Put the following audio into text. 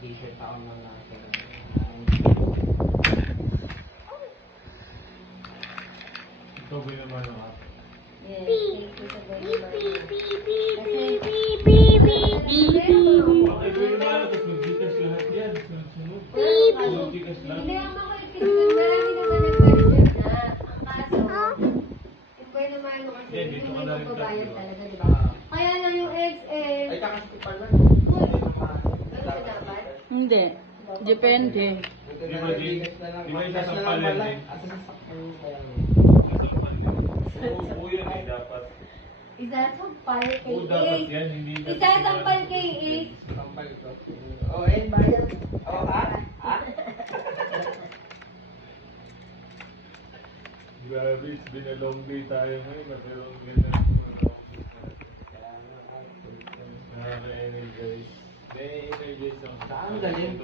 t-shirt ako ng Ikaw ba yung naman ako? Yes. Bakit ba yung naman tapos mag-Gcash lahat yan? Sunod-sunod. Mag-Gcash lang. Hindi ako makikita. Marami naman nag-register na. Ang kaso, kung kayo naman ano kasi, Hindi, dito ka na rin magbabayad tatlo. talaga, di ba? Kaya lang yung XL. Ay, kakastipal lang. Ano ba dapat? Hindi. Depende. Di ba, Jay? Di ba isasampal yan, Jay? Asasakyan mo kaya mo. Isasampal yan. Oo, yan eh, dapat. Isasampal kay Oo, dapat Ace. yan, hindi dapat. Isasampal kay Ace. Sampal ko. Oh, eh, bayan. Oh, ha? Ha? Grabe, it's been a long day tayo ngayon. Pero ang ganda ng mga topics natin. Nakaka-energize. May energize ang Saan galing?